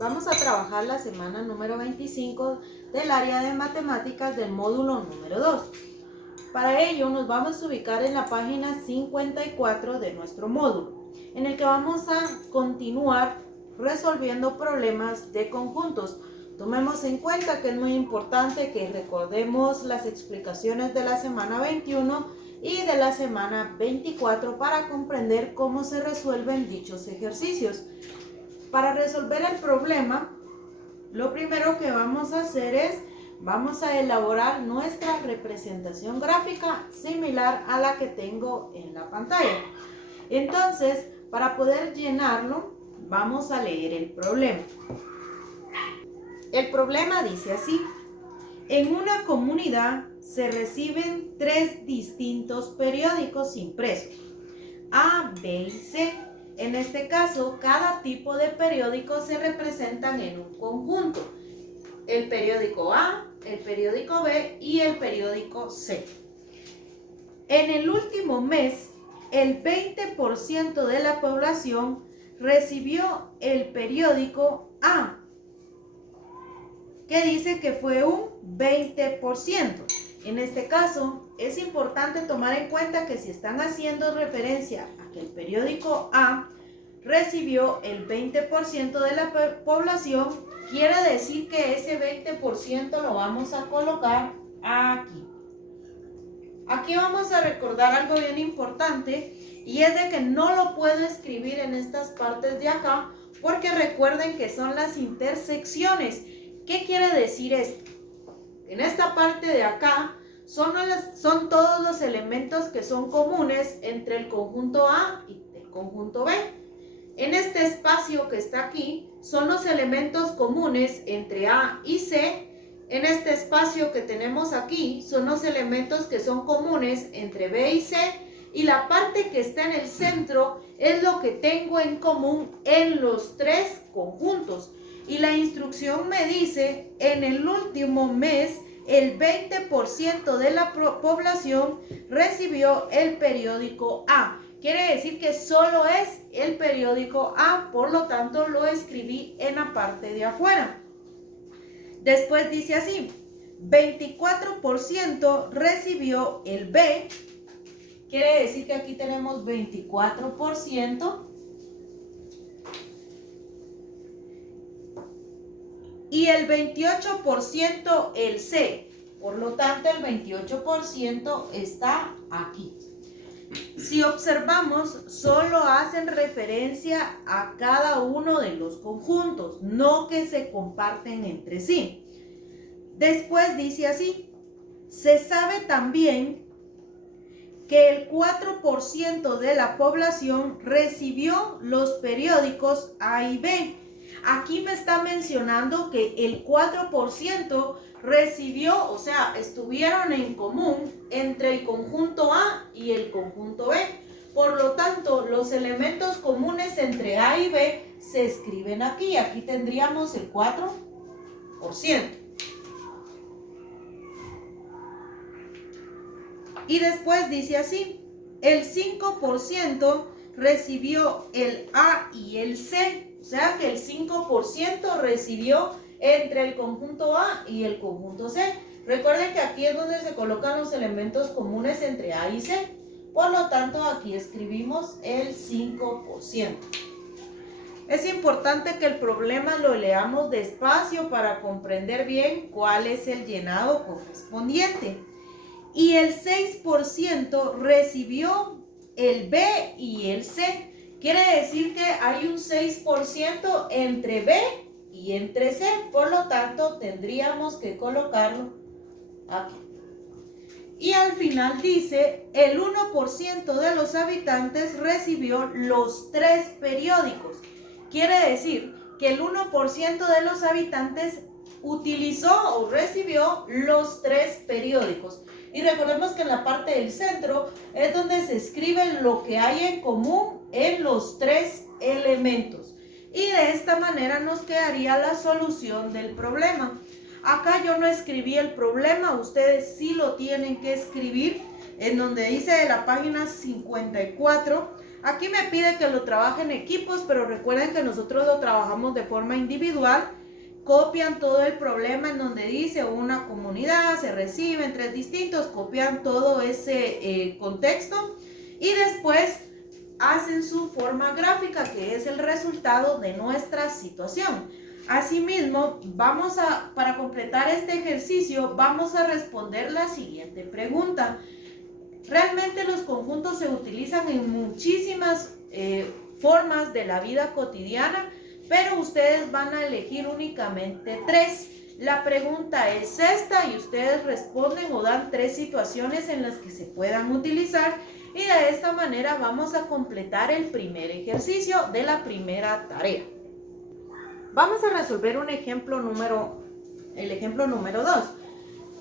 vamos a trabajar la semana número 25 del área de matemáticas del módulo número 2. Para ello nos vamos a ubicar en la página 54 de nuestro módulo, en el que vamos a continuar resolviendo problemas de conjuntos. Tomemos en cuenta que es muy importante que recordemos las explicaciones de la semana 21 y de la semana 24 para comprender cómo se resuelven dichos ejercicios. Para resolver el problema, lo primero que vamos a hacer es, vamos a elaborar nuestra representación gráfica similar a la que tengo en la pantalla. Entonces, para poder llenarlo, vamos a leer el problema. El problema dice así: en una comunidad se reciben 3 distintos periódicos impresos, A, B y C. En este caso, cada tipo de periódico se representan en un conjunto: el periódico A, el periódico B y el periódico C. En el último mes, el 20% de la población recibió el periódico A, que dice que fue un 20%. En este caso, es importante tomar en cuenta que si están haciendo referencia a que el periódico A recibió el 20% de la población, quiere decir que ese 20% lo vamos a colocar aquí. Aquí vamos a recordar algo bien importante, y es de que no lo puedo escribir en estas partes de acá, porque recuerden que son las intersecciones. ¿Qué quiere decir esto? En esta parte de acá son todos los elementos que son comunes entre el conjunto A y el conjunto B. En este espacio que está aquí son los elementos comunes entre A y C. En este espacio que tenemos aquí son los elementos que son comunes entre B y C. Y la parte que está en el centro es lo que tengo en común en los 3 conjuntos. Y la instrucción me dice, en el último mes, el 20% de la población recibió el periódico A. Quiere decir que solo es el periódico A, por lo tanto lo escribí en la parte de afuera. Después dice así: 24% recibió el B. Quiere decir que aquí tenemos 24%. Y el 28% el C. Por lo tanto, el 28% está aquí. Si observamos, solo hacen referencia a cada uno de los conjuntos, no que se comparten entre sí. Después dice así: se sabe también que el 4% de la población recibió los periódicos A y B. Aquí me está mencionando que el 4% recibió, o sea, estuvieron en común entre el conjunto A y el conjunto B. Por lo tanto, los elementos comunes entre A y B se escriben aquí. Aquí tendríamos el 4%. Y después dice así: el 5% recibió el A y el C. O sea que el 5% recibió entre el conjunto A y el conjunto C. Recuerden que aquí es donde se colocan los elementos comunes entre A y C. Por lo tanto, aquí escribimos el 5%. Es importante que el problema lo leamos despacio para comprender bien cuál es el llenado correspondiente. Y el 6% recibió el B y el C. Quiere decir que hay un 6% entre B y entre C. Por lo tanto, tendríamos que colocarlo aquí. Y al final dice, el 1% de los habitantes recibió los 3 periódicos. Quiere decir que el 1% de los habitantes utilizó o recibió los 3 periódicos. Y recordemos que en la parte del centro es donde se escribe lo que hay en común en los 3 elementos. Y de esta manera nos quedaría la solución del problema. Acá yo no escribí el problema, ustedes sí lo tienen que escribir, en donde dice de la página 54, Aquí me pide que lo trabaje en equipos, pero recuerden que nosotros lo trabajamos de forma individual. Copian todo el problema en donde dice una comunidad, se reciben 3 distintos, copian todo ese contexto y después hacen su forma gráfica, que es el resultado de nuestra situación. Asimismo, para completar este ejercicio, vamos a responder la siguiente pregunta. Realmente los conjuntos se utilizan en muchísimas formas de la vida cotidiana, pero ustedes van a elegir únicamente 3. La pregunta es esta y ustedes responden o dan 3 situaciones en las que se puedan utilizar, y de esta manera vamos a completar el primer ejercicio de la primera tarea. Vamos a resolver el ejemplo número 2.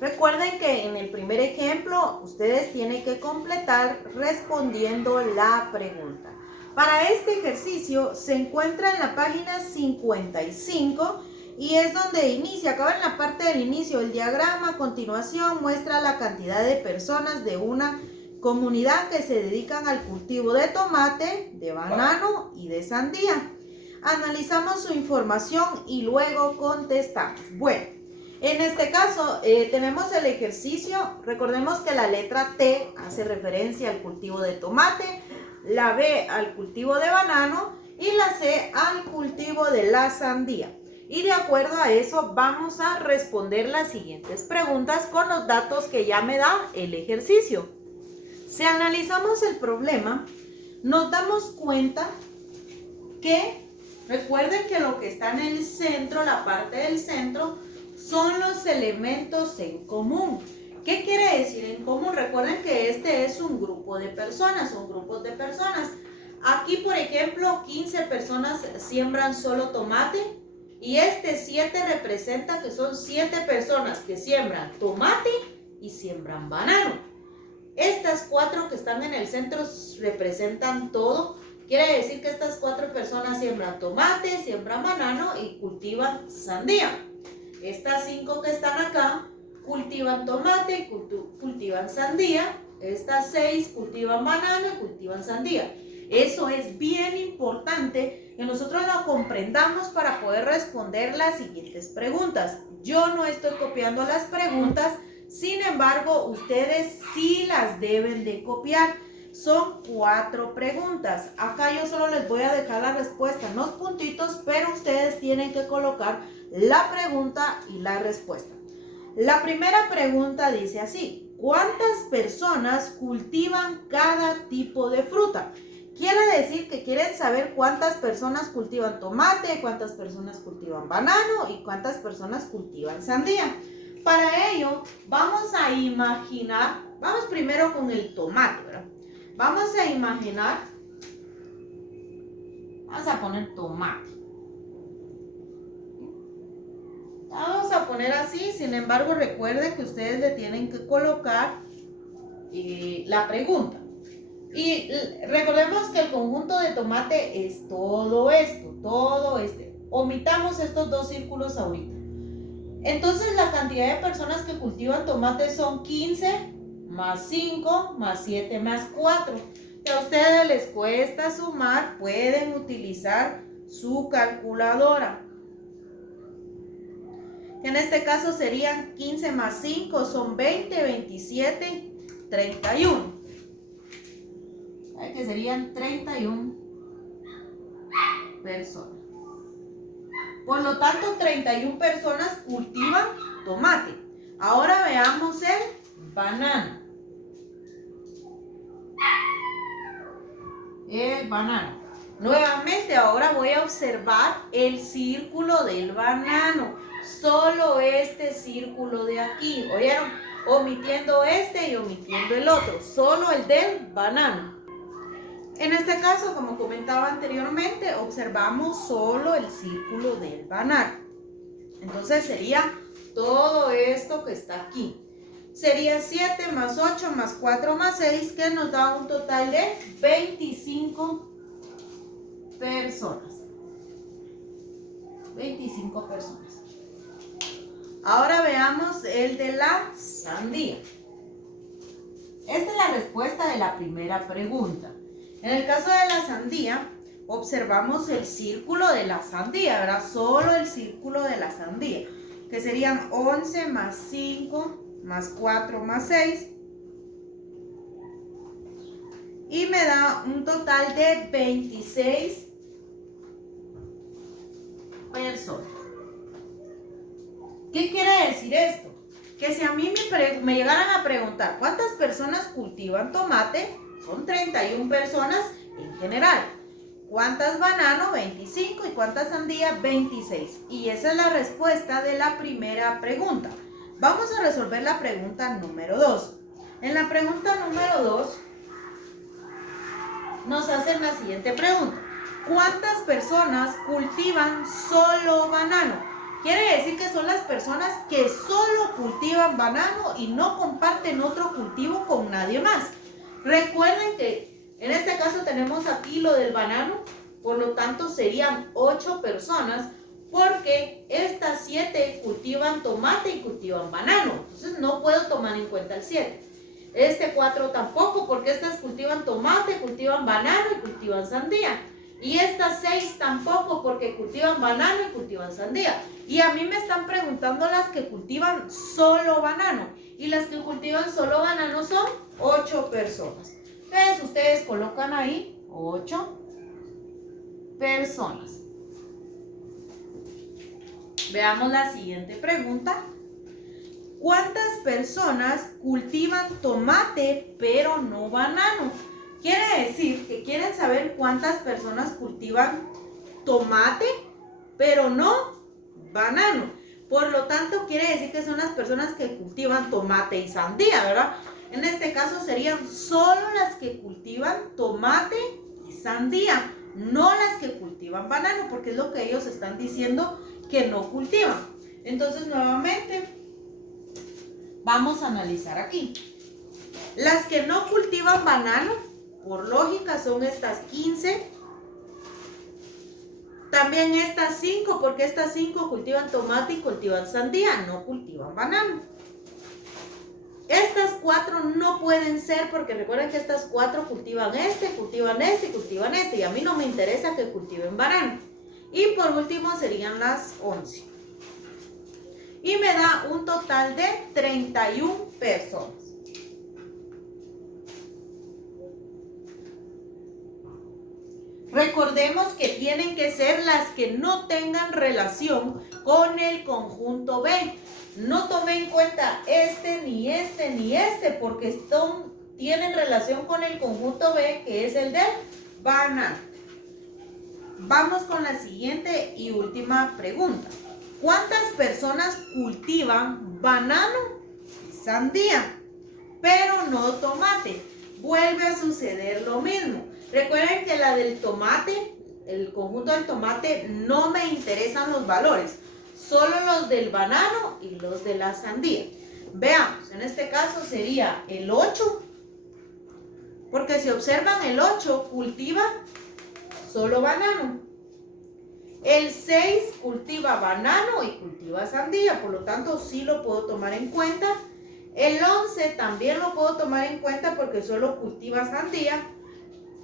Recuerden que en el primer ejemplo ustedes tienen que completar respondiendo la pregunta. Para este ejercicio se encuentra en la página 55 y es donde inicia, acaba en la parte del inicio, el diagrama. A continuación muestra la cantidad de personas de una comunidad que se dedican al cultivo de tomate, de banano y de sandía. Analizamos su información y luego contestamos. Bueno, en este caso tenemos el ejercicio. Recordemos que la letra T hace referencia al cultivo de tomate, la B al cultivo de banano y la C al cultivo de la sandía. Y de acuerdo a eso vamos a responder las siguientes preguntas con los datos que ya me da el ejercicio. Si analizamos el problema, nos damos cuenta que, recuerden que lo que está en el centro, la parte del centro, son los elementos en común. ¿Qué quiere decir en común? Recuerden que este es un grupo de personas, son grupos de personas. Aquí, por ejemplo, 15 personas siembran solo tomate y este 7 representa que son 7 personas que siembran tomate y siembran banano. Estas 4 que están en el centro representan todo. Quiere decir que estas 4 personas siembran tomate, siembran banano y cultivan sandía. Estas 5 que están acá cultivan tomate y cultivan sandía. Estas 6 cultivan banano y cultivan sandía. Eso es bien importante que nosotros lo comprendamos para poder responder las siguientes preguntas. Yo no estoy copiando las preguntas, sin embargo, ustedes sí las deben de copiar. Son 4 preguntas. Acá yo solo les voy a dejar la respuesta en los puntitos, pero ustedes tienen que colocar la pregunta y la respuesta. La primera pregunta dice así: ¿cuántas personas cultivan cada tipo de fruta? Quiere decir que quieren saber cuántas personas cultivan tomate, cuántas personas cultivan banano y cuántas personas cultivan sandía. Para ello, vamos a imaginar, vamos primero con el tomate, ¿verdad? Vamos a imaginar, vamos a poner tomate. Vamos a poner así, sin embargo, recuerden que ustedes le tienen que colocar la pregunta. Y recordemos que el conjunto de tomate es todo esto, todo este. Omitamos estos 2 círculos ahorita. Entonces la cantidad de personas que cultivan tomate son 15 más 5 más 7 más 4. Si a ustedes les cuesta sumar, pueden utilizar su calculadora. En este caso serían 15 más 5 son 20, 27, 31. Que serían 31 personas. Por lo tanto, 31 personas cultivan tomate. Ahora veamos el banano. El banano. Nuevamente, ahora voy a observar el círculo del banano. Solo este círculo de aquí. ¿Oyeron? Omitiendo este y omitiendo el otro. Solo el del banano. En este caso, como comentaba anteriormente, observamos solo el círculo del banano. Entonces sería todo esto que está aquí. Sería 7 más 8 más 4 más 6, que nos da un total de 25 personas. 25 personas. Ahora veamos el de la sandía. Esta es la respuesta de la primera pregunta. En el caso de la sandía, observamos el círculo de la sandía, ¿verdad? Solo el círculo de la sandía, que serían 11 más 5 más 4 más 6. Y me da un total de 26 personas. ¿Qué quiere decir esto? Que si a mí me llegaran a preguntar cuántas personas cultivan tomate, son 31 personas en general. ¿Cuántas banano? 25. ¿Y cuántas sandía? 26. Y esa es la respuesta de la primera pregunta. Vamos a resolver la pregunta número 2. En la pregunta número 2 nos hacen la siguiente pregunta. ¿Cuántas personas cultivan solo banano? Quiere decir que son las personas que solo cultivan banano y no comparten otro cultivo con nadie más. Recuerden que en este caso tenemos aquí lo del banano, por lo tanto serían 8 personas porque estas 7 cultivan tomate y cultivan banano. Entonces no puedo tomar en cuenta el 7. Este 4 tampoco porque estas cultivan tomate, cultivan banano y cultivan sandía. Y estas 6 tampoco porque cultivan banano y cultivan sandía. Y a mí me están preguntando las que cultivan solo banano. Y las que cultivan solo banano son 8 personas. Entonces ustedes colocan ahí 8 personas. Veamos la siguiente pregunta. ¿Cuántas personas cultivan tomate pero no banano? Quiere decir que quieren saber cuántas personas cultivan tomate, pero no banano. Por lo tanto, quiere decir que son las personas que cultivan tomate y sandía, ¿verdad? En este caso serían solo las que cultivan tomate y sandía, no las que cultivan banano, porque es lo que ellos están diciendo que no cultivan. Entonces, nuevamente, vamos a analizar aquí. Las que no cultivan banano, por lógica, son estas 15. También estas 5, porque estas 5 cultivan tomate y cultivan sandía, no cultivan banano. Estas 4 no pueden ser porque recuerden que estas 4 cultivan este y cultivan este. Y a mí no me interesa que cultiven banano. Y por último serían las 11. Y me da un total de 31 personas. Recordemos que tienen que ser las que no tengan relación con el conjunto B. No tomé en cuenta este, ni este, ni este, porque tienen relación con el conjunto B, que es el del banano. Vamos con la siguiente y última pregunta. ¿Cuántas personas cultivan banano y sandía, pero no tomate? Vuelve a suceder lo mismo. Recuerden que la del tomate, el conjunto del tomate, no me interesan los valores, solo los del banano y los de la sandía. Veamos, en este caso sería el 8, porque si observan el 8 cultiva solo banano. El 6 cultiva banano y cultiva sandía, por lo tanto sí lo puedo tomar en cuenta. El 11 también lo puedo tomar en cuenta porque solo cultiva sandía.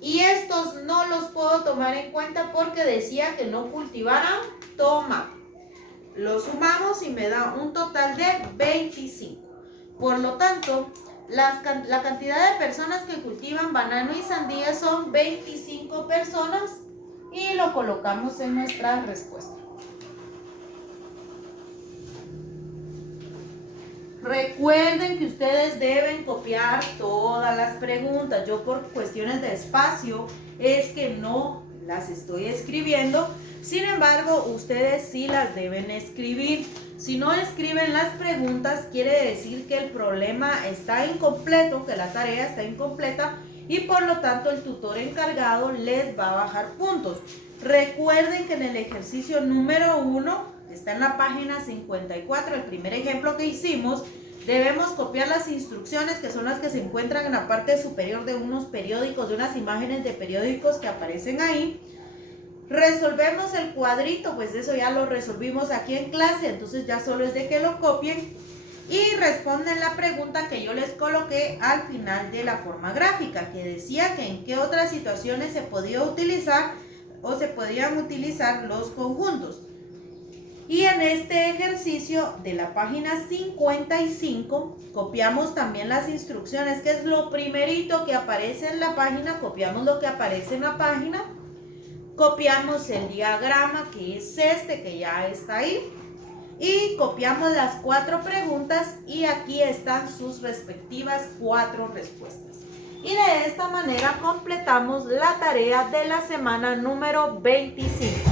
Y estos no los puedo tomar en cuenta porque decía que no cultivaran tomate. Los sumamos y me da un total de 25. Por lo tanto, la cantidad de personas que cultivan banano y sandía son 25 personas y lo colocamos en nuestra respuesta. Recuerden que ustedes deben copiar todas las preguntas. Yo por cuestiones de espacio es que no las estoy escribiendo. Sin embargo, ustedes sí las deben escribir. Si no escriben las preguntas, quiere decir que el problema está incompleto, que la tarea está incompleta y por lo tanto el tutor encargado les va a bajar puntos. Recuerden que en el ejercicio número 1, está en la página 54, el primer ejemplo que hicimos, debemos copiar las instrucciones que son las que se encuentran en la parte superior de unos periódicos, de unas imágenes de periódicos que aparecen ahí. Resolvemos el cuadrito, pues eso ya lo resolvimos aquí en clase, entonces ya solo es de que lo copien. y responden la pregunta que yo les coloqué al final de la forma gráfica, que decía que en qué otras situaciones se podía utilizar o se podían utilizar los conjuntos. Y en este ejercicio de la página 55 copiamos también las instrucciones, que es lo primerito que aparece en la página. Copiamos lo que aparece en la página, copiamos el diagrama, que es este que ya está ahí, y copiamos las 4 preguntas y aquí están sus respectivas 4 respuestas. Y de esta manera completamos la tarea de la semana número 25.